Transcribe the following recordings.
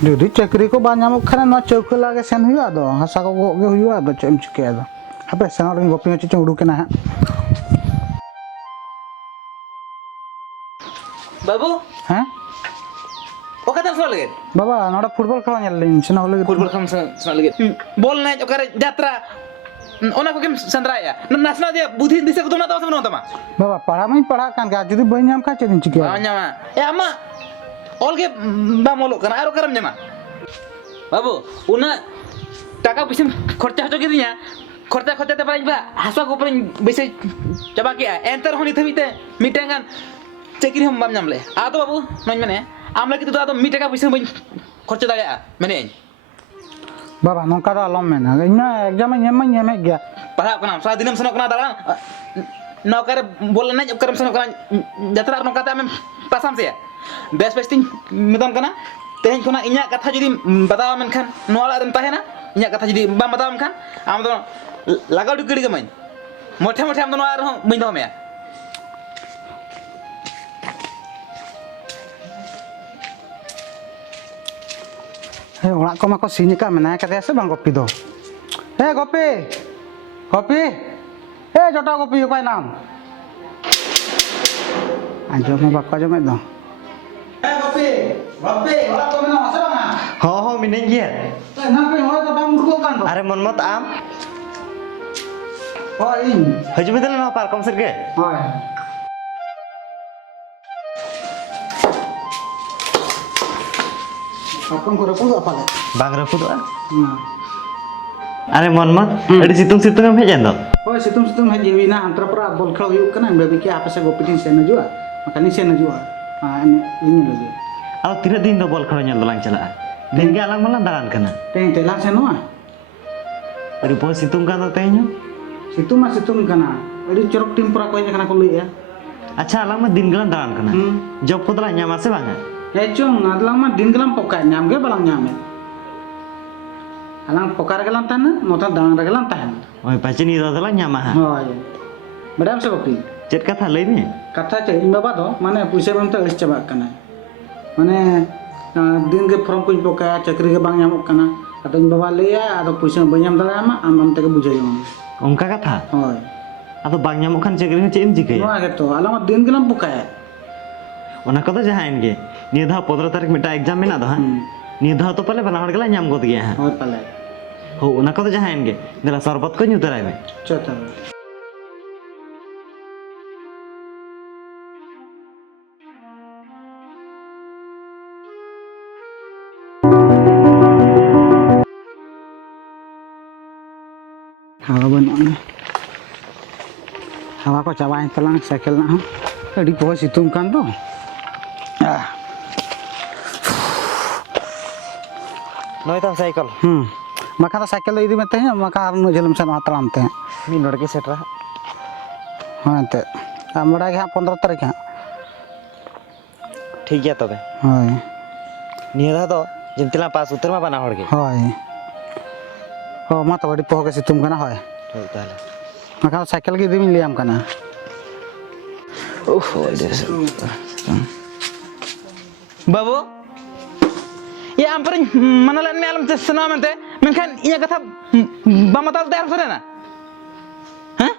जुदी चाकरी को बा नामक खाना ना चौक लागे सेन हुआ दो हसा को गे हुआ दो चेम चिके दो हापे सेना रे गोपी च उडुक ना बाबू हैं ओका तम सो लगे बाबा नोडा फुटबॉल खेला नेल लिन सेना होले फुटबॉल खम सो लगे बॉल ना ओकरे यात्रा ओना को केम संद्राया नासना दे बुद्धि दिसे को तुमना तो समनो तमा बाबा पढ़ा में पढ़ा कान का जुदी बई नाम का चेदिन चिके न्यामा ए अम्मा ऑल के बा मोलो कना आरो करम न्यामा बाबू उना टाका पैसा खर्चा हो गिरिया खर्चा खर्चा ते पाई बा हसवा को पर बेसे चबा के एंटर होनी थमिते मिटेंगन चेकरी हम बाम नामले आ तो बाबू नन मने आमले कि तो आ तो मी टाका पैसा बई खर्चा दाया मने बाबा नोका दा लम मेना इना एग्जाम नेमे गया पढ़ा कना सा दिनम सनो कना दाला नौकर बोल ना करम सनो कना जतरा नौका ता में पासाम से बेस बेस्टिंग मिदम कना तेहन कोना इnya कथा जदी बतावा मेनखान नोला रन ताहेना इnya कथा जदी बाम बतावा मेनखान आम तो लगाव डिकड़ी गमन मोठे मोठे आम तो नोआ रह मई दो मे हे ओड़ा को माको सिनी का मेना कदे से बांग गोपी दो हे गोपी गोपी हे जटा गोपी ओकाय नाम आजो में बापा जो में दो हे गोपी गोपी ओड़ा को मेना आसे बांगा हो मिनें गिया ते ना पे होय तो बांग उड़को कान दो अरे मनमत आम होय इन हजू बेदल ना पार कम सके होय अपन को रपु अपाले बांग रफुद ना अरे मनमत अड़ी सितुंग सितुंग हम हेजन दो होय सितुम सितुम हे जीविना अंतर पर बॉल खेल हुई कना बेबी के आपसे गोपी दिन सेन जुआ मकानी सेन जुआ हां लिंग लगे अब तीन दिन दो बॉल खड़ो दलांग चला दिन के अलग मलां दालान कना तें तेला सेनवा अरे पो सितुंग का दो तेहनो सितुम कना अड़ी चरक टीम पूरा कोई कना को लइया अच्छा अलग में दिन गलन दालान कना जब को दला न्यामा से बांगा ए चोंग अदलांग मा दिन गलम पका न्याम गे बलांग न्यामे अलांग पकार गलम तन मोता दांग गलम तहन ओय पाचनी दो दला न्यामा हा होय मैडम से गोपी चेत कथा लई ने कथा चे इन बाबा दो माने पैसा बम त अस चबा कना माने दिन के फॉर्म कुछ पका चाकरी के बांग न्यामक कना अतो इन बाबा लइया अतो पैसा बयाम दामा आम तक बुझाई उनका कथा होय अब बांग न्यामक खान चेकरी चे एम जिके नो आगे तो अलांग दिन गलम पका ओना कदो जहां गे निया धा 15 तारीख मिटा एग्जाम मेना दो हां निया धा तो पले बना हड़ गला न्याम गोद गया हां होय पले हो ओना कदो जहां गे दला शरबत को न्यूतराय में चता हवा बन हवा को चाबाइन तलांग साइकिल ना अड़ी पोह सितुम कान दो नोयता साइकिल मका तो साइकिल इदी में तहे मका आर नो जलम से तलाम ते मी नोड़ के सेटरा हां ते हमरा के 15 तारीख हां ठीक गया तबे होय निया धा दो जिनतिला पास उतर मा बना हड़ गे होय हो मा तो बड़ी पोह के सितुम कना होय हो ताले मका साइकिल के इदी में लियाम कना ओह देस बाबू ये आम पर मनलन में आलम सना मनते मेनखान इया कथा बामताल तैयार सरेना हैं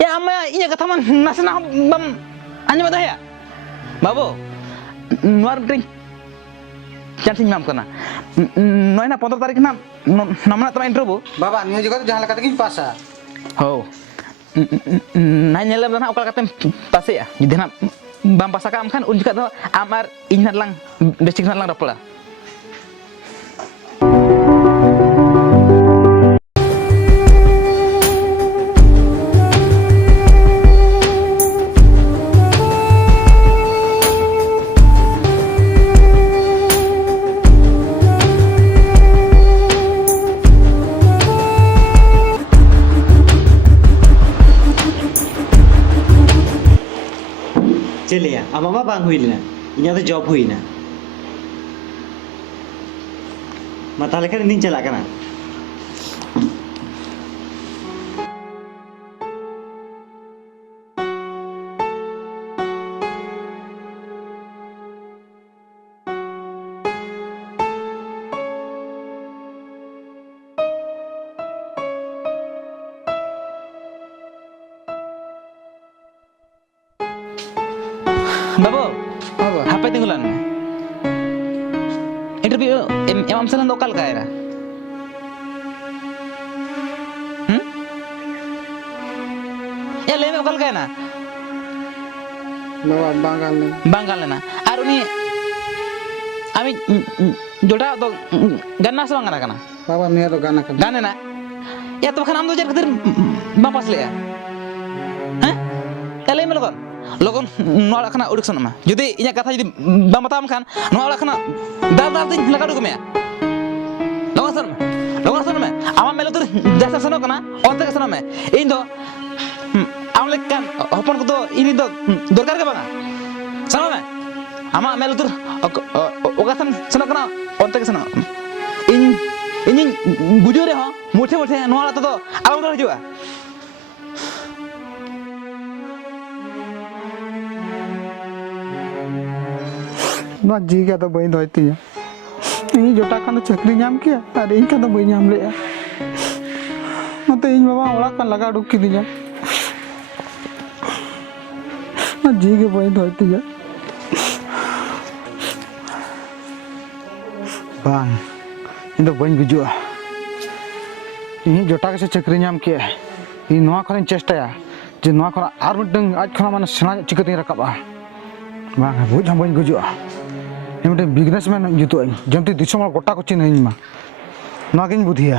ये आम इया कथा मन नसना बम अंजम दहया बाबू नोर मिटिंग चांस नाम करना नोयना 15 तारीख ना नमना तमा इंटरव्यू बाबा नियो जगह जहां लगा तकिन पासा हो ना नेलम ना ओका कतम पासे या जुदी ना बाम पासा का आमखान उन जगह दो आमार इन lang डिस्ट्रिक्ट lang रपला चलिया अमामा बांग हुई लेना इना तो जॉब हुई ना मता लेकर दिन चला करना इंटरव्यू एम सेलेन दो कल काएगा या ले में कल काए ना बाबा बांगाल लेना और उन्हीं अभी जोड़ा तो गन्ना से बांगना करना बाबा निया तो गाना करना गाने ना या तो खाना हम दो जर किधर वापस ले हैं या ले में लोगों नौला खाना उड़क सनमा जुदी इन्हें कथा जुदी बमताम खान नौला खाना दाल दाल दिन लगा दुक में लोगों सन में आवाम में लोग जैसा सनो करना और तक सनो में इन दो आम लेकिन अपन को तो इन्हीं दो दरकार के बना सनो में आमा में लोग ओगासन सनो करना और तक सनो इन बुजुर्ग हो मुठे मुठे नौला तो आवाम रह जुआ ना जी का तो बई धोती है इन जोटा खान चक्री नाम किया और इन का तो बई नाम ले मत इन बाबा ओड़ा का लगा डुक की दिया ना जी के बई धोती है बांग इन तो बई गुजुआ इन जोटा के चक्री नाम किया इन नवा खन चेष्टाया जे नवा खन आर मिटंग आज खन माने सेना चिकते रकाबा बांग बुझ हम बई गुजुआ ये बिजनेसमैन जुतो जमती दिसम गोटा को चिन्ह मा नागिन बुधिया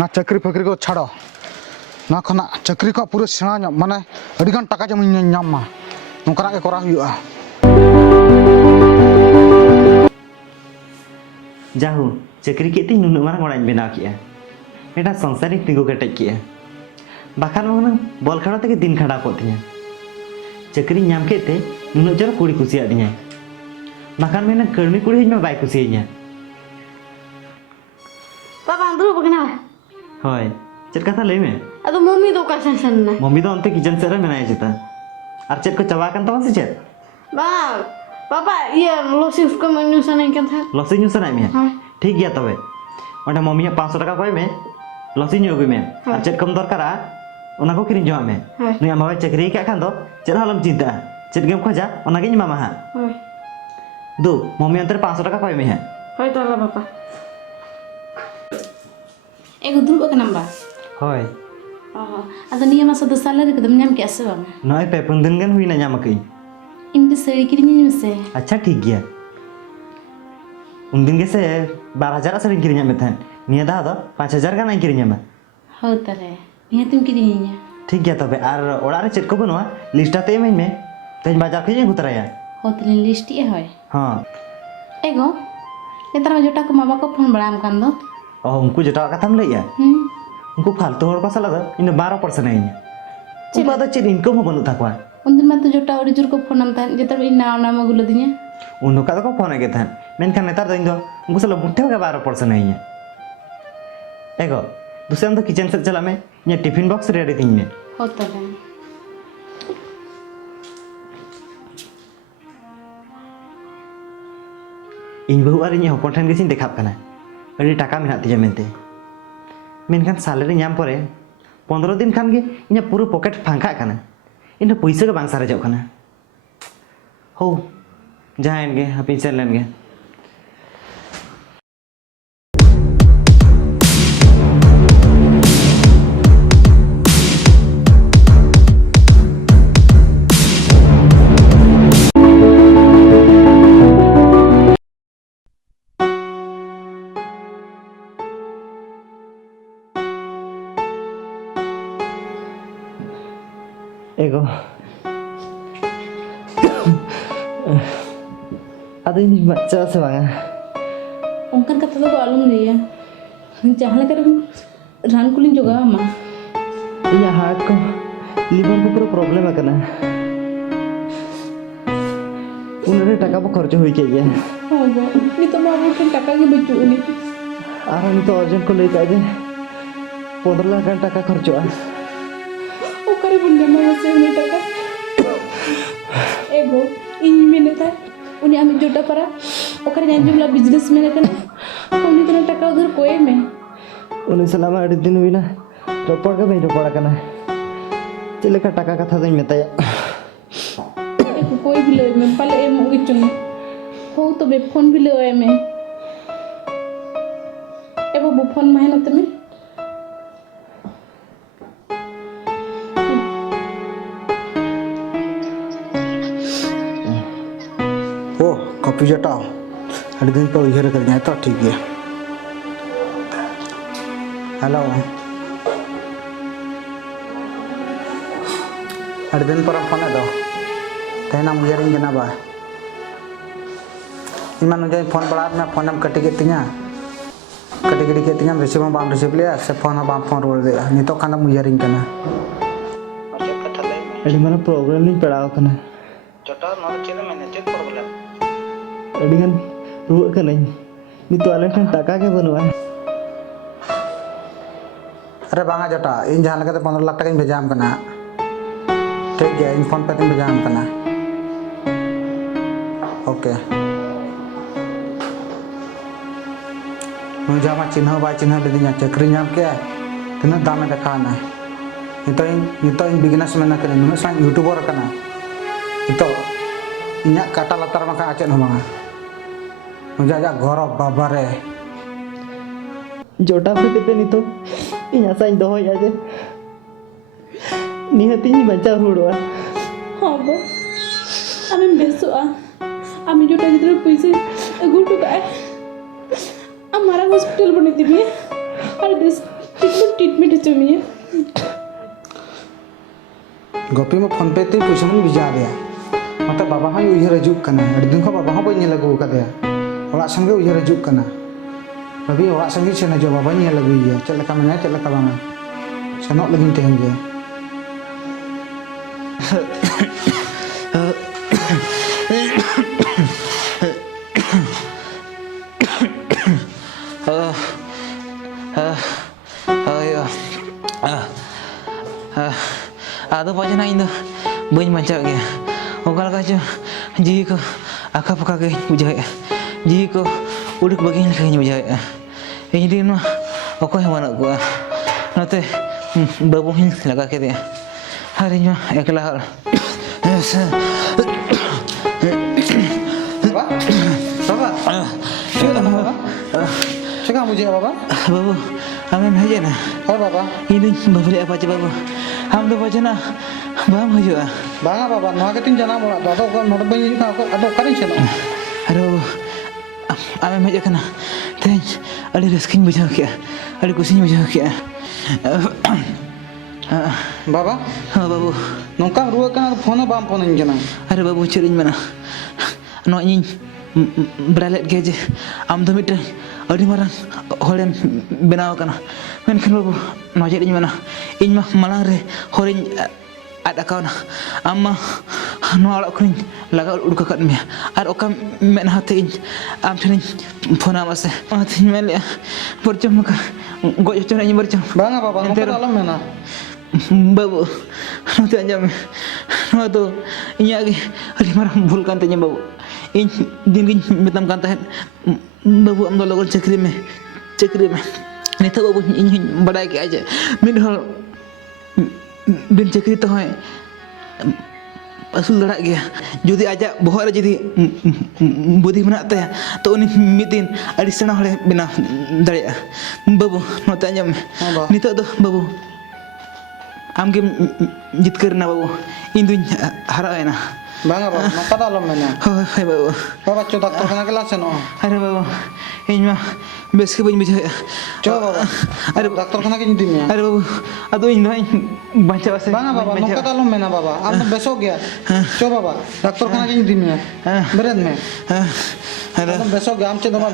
ना चक्री फकरी को छाड़ो ना खना चक्री को पूरे सेना माने अडिगान टाका जम नाम मा नोकरा के करा हुआ जाहू चक्री के तीन नुन मारा गोड़ा बना किया एटा संसारिक तिगो कटेज किया बाखान मन बॉल खड़ा तक दिन खड़ा को थिया चक्री नाम केते नुन जरा कुड़ी कुसिया दिया बाखान में कर्मी कुड़ी में बाई कुसिया पापा अंदर बगना होय चेक कथा ले में अदो मम्मी दो का सेंसन ना मम्मी तो अंते किचन से रे मेनाय जेता और चेक को चबा कन तो से चेक बा पापा ये लॉसिस को मेन्यू से नहीं क्या था लसी न्यूस ना में हाँ। ठीक गया तबे ओंडे मम्मी 500 टाका कोई में लसी न्यू गई में और चेक कम दरकारा ओना को किरिन जमा में हाँ। नुई आमा चक्री का खान दो चेक हलम चिंता चेक गेम खोजा ओना गिन मामा हा होय दो मम्मी अंतर 500 टाका कोई में है होय ताला पापा एगो दुल बक नंबर होय अदो निया मास दो सैलरी को दम नाम के आसे बांग नय पे पुंदन गन हुई ना जाम कई इनके सड़ी किरिन से अच्छा ठीक गया उन दिन के से 12000 से किरिन में था निया दा दो 5000 का नहीं किरिन में हो तारे निया तुम किरिन ठीक गया तबे आर ओड़ा रे चेक को बनवा लिस्टा ते में तेज बाजार खजे गुतराया हो तले लिस्ट ये होय हां एगो नेतर में जोटा को मामा को फोन बड़ाम कान दो ओ उनको जटा का थम लइया उनको फालतू हर को सला द इन 12% नहीं है उनको तो चेक इनकम हो बनु थाकवा उन दिन में तो जोटा और जुर को फोन नाम था जेतर इन नाम गुलो दिया उनको का फोन आगे था मेनखान नेतार दो इन दो उनको सला मुठे होगा 12% नहीं है एगो दूसरे हम तो किचन से चला में ये टिफिन बॉक्स रेडी थी में हो तारे इन बहु और इन हपन ठन गेसिन देखा कना अड़ी टाका मेना तिया मेनते मेनखान सैलरी नाम परे 15 दिन खान गे इन पूरा पॉकेट फांका कना इन पैसा के बांग सारे जाओ कना हो जहां गे हपी चल लेन गे एगो अदे इन बच्चा से बांगा उनका कथा तो आलम नहीं है जहाँ लगा रान कुलिंग जोगा माँ इन हार्ट को लिवर को पूरा प्रॉब्लम है कना उन्होंने टाका पर खर्च हुई के गया हाँ गो नहीं तो बाबू के टका की बच्चों नहीं आर हम तो अर्जेंट को लेकर आए 15 लाख टाका खर्च हुआ ओ करे बंदे में वैसे उन्हें टका एगो इन मैंने था उन्हें हमें जोटा परा ओ करे जान जुमला बिजनेस में लेकर उन्हें तो टका उधर कोई में उन्हें सलाम अड़ी दिन हुई ना रोपड़ का भाई रोपड़ का ना चले का टाका का था दिन में तया एगो कोई भी ले में पहले ए मुगी चुन हौ तो बे फोन भी ले आए मैं ए बाबू फोन माहे ना तुम्हें ओ कॉपी जटा अड़ी दिन पे उइहर कर तो ठीक है हेलो अड़ी दिन पर फोन दो तेना उइहरिंग गना बा इमा नुजे फोन बड़ा में फोन हम कटी के तिया कटी कटी के तिया रिसीव बाम रिसीव लिया से फोन बाम फोन रोल दे नितो खाना उइहरिंग कना अड़ी मारा प्रॉब्लम नहीं पड़ाव कना जटा नो चेले मैंने चेक प्रॉब्लम अड़ी गन रुआ कना नितो आले ठन टाका के बनुआ अरे बांगा जटा इन जहां लगे 15 लाख टका भेजाम कना ठीक है इन फोन पे तुम भेजाम कना ओके मुझे आमा चिन्ह बा चिन्ह लेदिया चक्री नाम के तना दाम देखा ना नितो इन बिजनेस में करे नुन सा यूट्यूबर कना नितो इना काटा लतार मा का चेन होमा मुझे आजा घर बाबा रे जोटा पे ते नितो इना साइन दो या जे निहती नि बच्चा हुड़वा हाँ बो आमी बेसोआ आमी जो टाइम तेरे पैसे गुटू का है हमारा हॉस्पिटल बनी थी भी और दिस ट्रीटमेंट है चाहिए गोपी में फोन पे ते पैसा मन भिजा दिया मत बाबा हाँ उइहर हजुक कना अड़ी दिन को बाबा हाँ बई लगू कदे ओड़ा संगे उइहर हजुक कना अभी ओड़ा संगे से जो बाबा नहीं लगू ये चल लका मने चल लका बांगा सनो लगिन तेहन जे आदो पाजना इन बी बचा गया ओका जी को आखा पका के बुझा जी को उड़क बगी बुझा इन दिन अकय बना को नाते बाबू ही लगा के दे अरे इन एकला बाबा चका मुझे बाबा बाबू हमें भेजे ना अरे बाबा इन बाबू ले पाचे बाबू हम तो बचना बाम हजुआ बांगा बाबा नवा के तीन जना बोला दादा को नोट बई का को अदो करिन छे अरे बाबू हमें भेजे कना तेज अड़ी रस्किन बुझा के अड़ी कुसिन बुझा के बाबा हाँ बाबू नौका रुआ कना फोन बाम फोन इन जना अरे बाबू चरिन मना नो इन ब्रालेट के जे आम तो मिटे अड़ी मारन होरेम बनाव कना मेनखान बाबू नो चरिन मना इन मा मालांग रे होरिन आदाकावना आमा नो आड़क खिन लगा उड़का कद मे आर ओका मेन हाथे इन आम ठनिन फोन आमासे हाथिन मेले परचम का गoj चना इन परचम बांगा बाबा नौका आलम मेना बाबू नोते अंजम नो तो इया गे अड़ी मारम भूल कान तenya बाबू इन दिन गिन मेतम कान तहन बाबू आम दो लगन चक्री में नितो बाबू इन बड़ाई के आजे मिड हर बिन चक्री तो है असूल लड़ा गया जुदी आजा बहुत रे जुदी बुद्धि बनाते हैं तो उन मिद दिन अड़ी सेना हड़े बिना दड़िया बाबू नोते अंजम नितो दो बाबू आम के जितकर ना बाबू इन दुन हरा है ना बांगा बाबा नौका आलम मेना हाय बाबू बाबा चो डॉक्टर खाना के लासे नो अरे बाबू इन मा बेस के बन बुझा चो बाबा अरे डॉक्टर खाना के दी में अरे बाबू अदो इन बचा से बांगा बाबा नौका आलम मेना बाबा आम तो बेसो गया चो बाबा डॉक्टर खाना के दी में बरेद में अरे बेसो गया आम चे दमा